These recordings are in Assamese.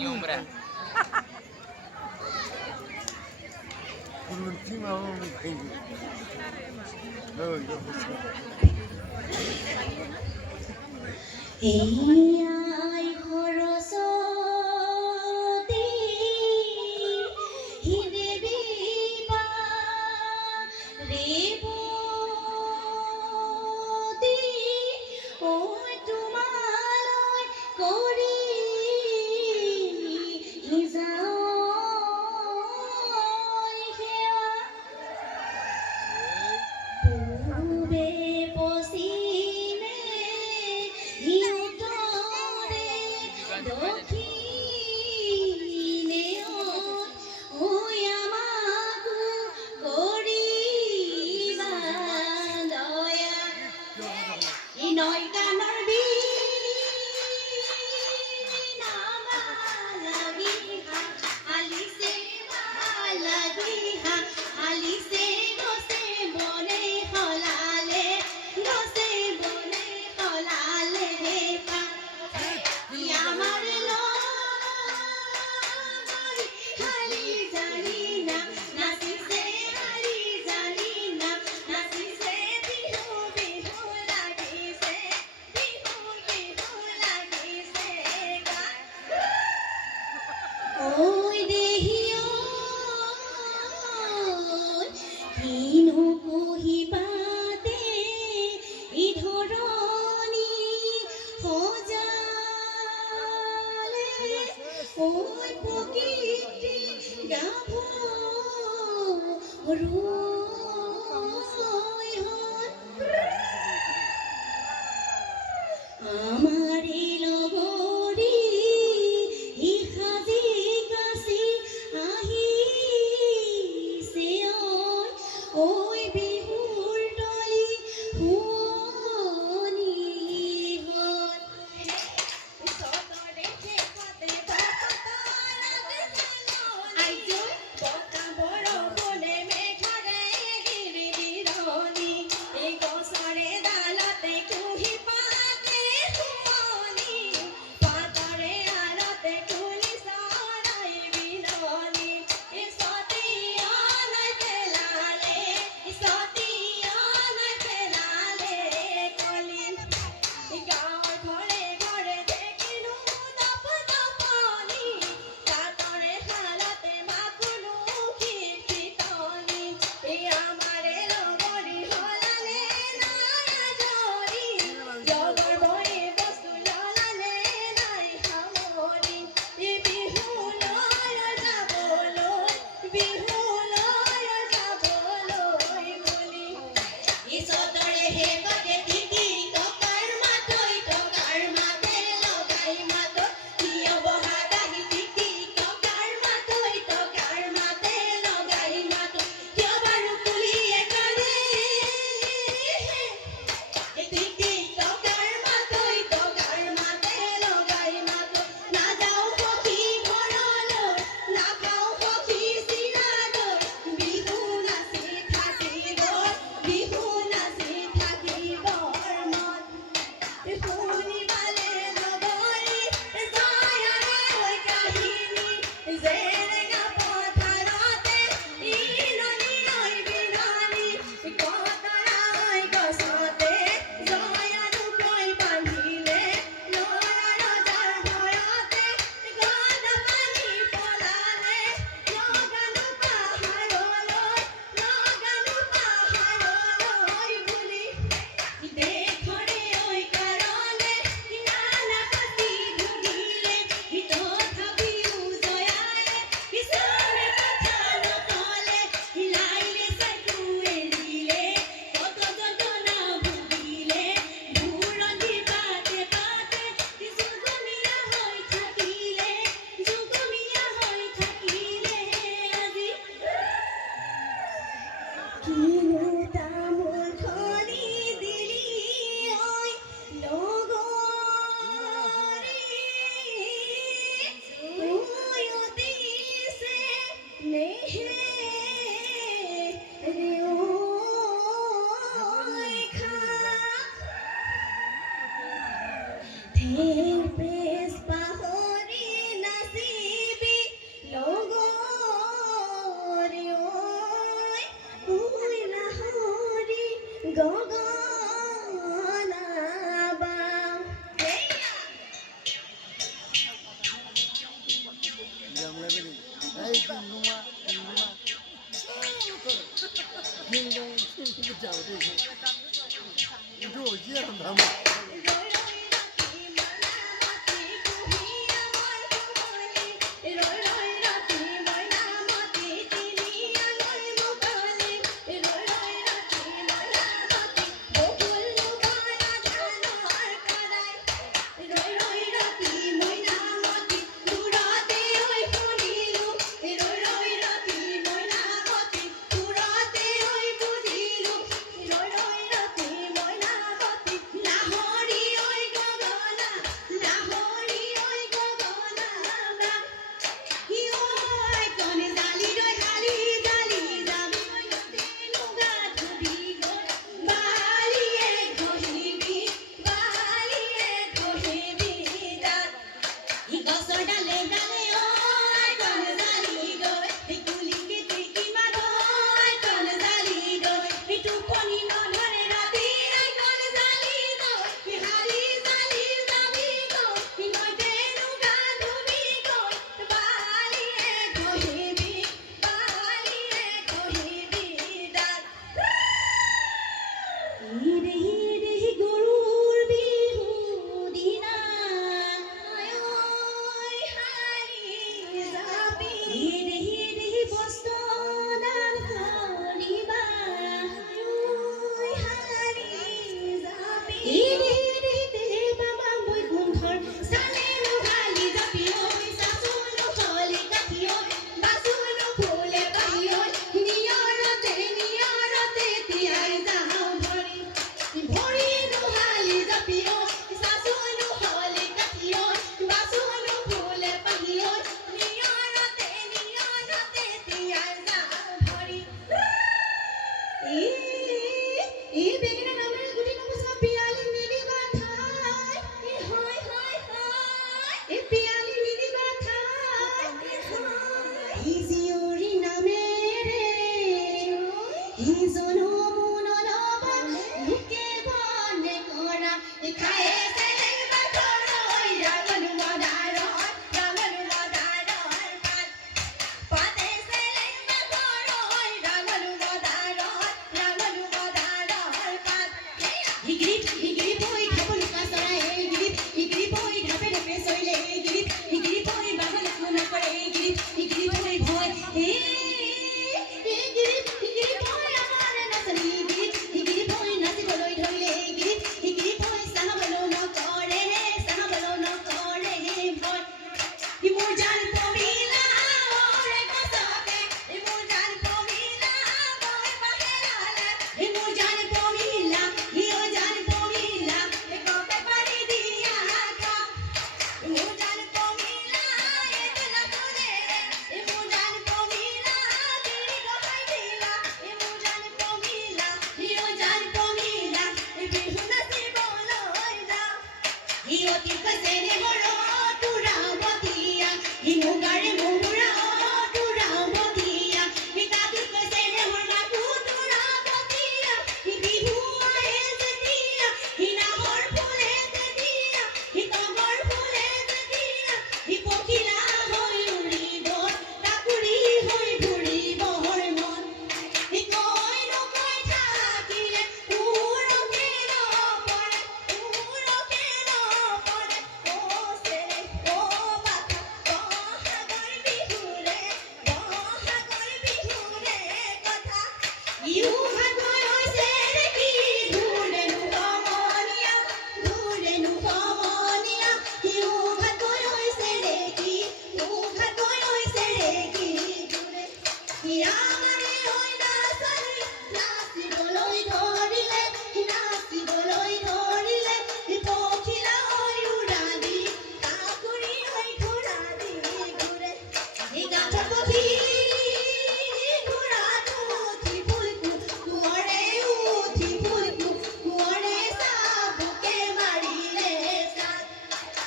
Nyumbra. Eyai Horosoti Hidebiba Reboti Oi tumaloi kori Izaoi hewa Pube posime Hiutore dokhine oi amaku koriba doya inoi kanar bina lagi ha alise lagi ha alise gose bone holale gose bone holale he pa আমার লয় হালি জানি না নাচিছে হালি জানি না নাচিছে বিহু বিহু লাগিছে বিহু বিহু লাগিছে ওই দেহিও কিনো কহিবাতে ই ধৰণী সজালে ওই প্ৰকৃতি গাভৰু আমাৰে লগৰী ইসাজি কাছি আহিছে ওই বিহুৰ তলি শুৱনি হ'ল সতৰে শেষতে আইজৈ বতা বৰষুণে মেঘৰে গিৰি বিৰণি এই গছৰে ডালতে কুহি পাতে শুৱনি পাতৰে আৰতে কুলি চৰাই বিৰণি ইছতিয়ালৈ পেলালে কলি গাঁৱৰ ঘৰে ঘৰে দেখিলো দপ দপনি কাতৰে শালতে মাকুলো খিটখিটনি আমাৰে লগৰী হলালে নাই আজৰি জগৰ বৈ বস্তু ললালে নাই সামৰি বিহুলৈ যাবলৈ বুলি ইছতৰে শেষতে তিতি টকাৰ মাতে লগাই মাতত থিয় বহা গাহি তিতি টকাৰ মাতে লগাই মাতত থিয় বাৰু কুলিয়ে কানে তিতি টকাৰ মাতে লগাই মাতত নাযাওঁ সখী ঘৰলৈ নাখাওঁ সখী চিৰাদৈ বিহু নাচি থাকিবৰ মন শুনিবালে লগৰী জয়াৰে কাহিনী জেৰেঙা পথাৰতে ইৰণি ঐ বিৰণি কতৰাই গছতে জয়ানুকৈ বান্ধিলে ল'ৰা ৰজাৰ ভয়তে গদ পানী পলালে লগানো পাহাৰলৈ বুলি দেশৰে ঐ কাৰণে ঢেৰ প্ৰেছ পাহৰি নাচিবি লগৰী ঐ ঐ লাহৰী গগনা বাও।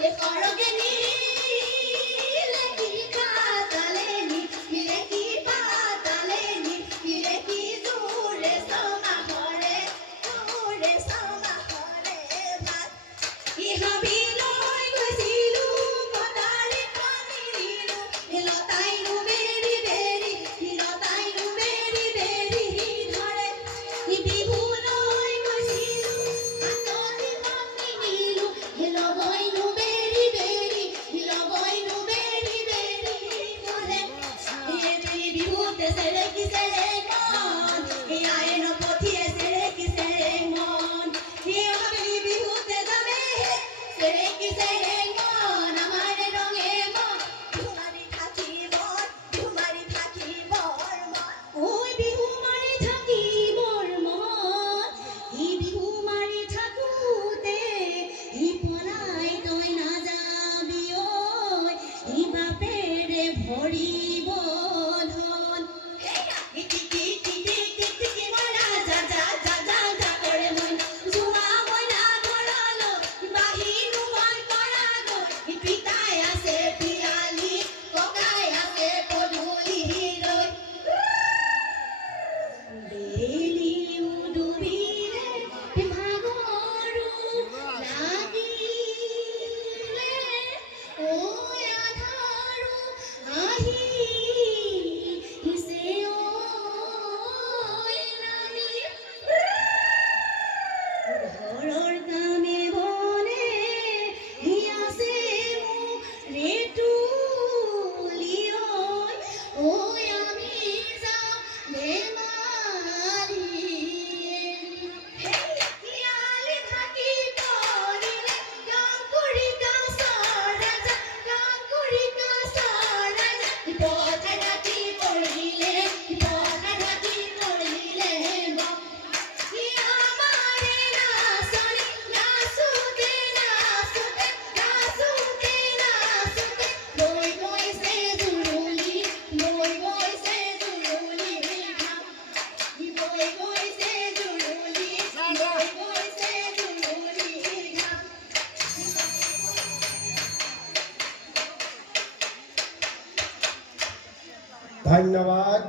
এ কৰগেনি লেকি কাতালেনি লেকি পাতালেনি লেকি জোৰে সমা হৰে ভাত ইহা বিলয় গৈছিলো কটাৰি পানিৰিলো লতাইনো বেৰি বেৰি লতাইনো বেৰি বেৰি ধৰে বিহুলৈ গৈছিলো আতৰি পানিৰিলো লগইনো বেৰি বেৰি লগইনো বেৰি বেৰি ধৰে বিহুতে চেৰেকি চেৰেঙন আইনো পঠিয়ে চেৰেকি চেৰেঙন বিহুতে যাবে চেৰেকি চেৰেঙন আমাৰ ৰঙে মন ধুমাৰি থাকিবৰ মন ঐ বিহু মাৰি থাকিবৰ মন ই বিহু মাৰি থাকোতে ই পলাই তই নাযাবি ঐ ই বাপেৰে ভৰিব ধন মইনা যা যা যা যা যা কৰে মইনা জোৱা মইনা ঘৰলৈ বাহিৰো মন কৰা গৈ পিতাই আছে পিয়ালি ককাই আছে পদূলিলৈ বেলি উদুবিৰে ভাগৰো লাগিলে ঐ আধাৰো আহিছে ঐ নামি ঘৰৰ কামে বনে আছে মোৰে তুলি ঐ আমি যাওঁ ধেমালি শিয়ালি থাকি পৰিলে কাকুৰি কাছৰ ৰাজা কাকুৰি কাছৰ ৰাজা পথা ঢাকি পৰিলে আমাৰে নাচনী নাচোতে নাচোতে লৈ গৈছে জুৰুলি ঘাম লৈ গৈছে জুৰুলি ঘাম ধন্যবাদ।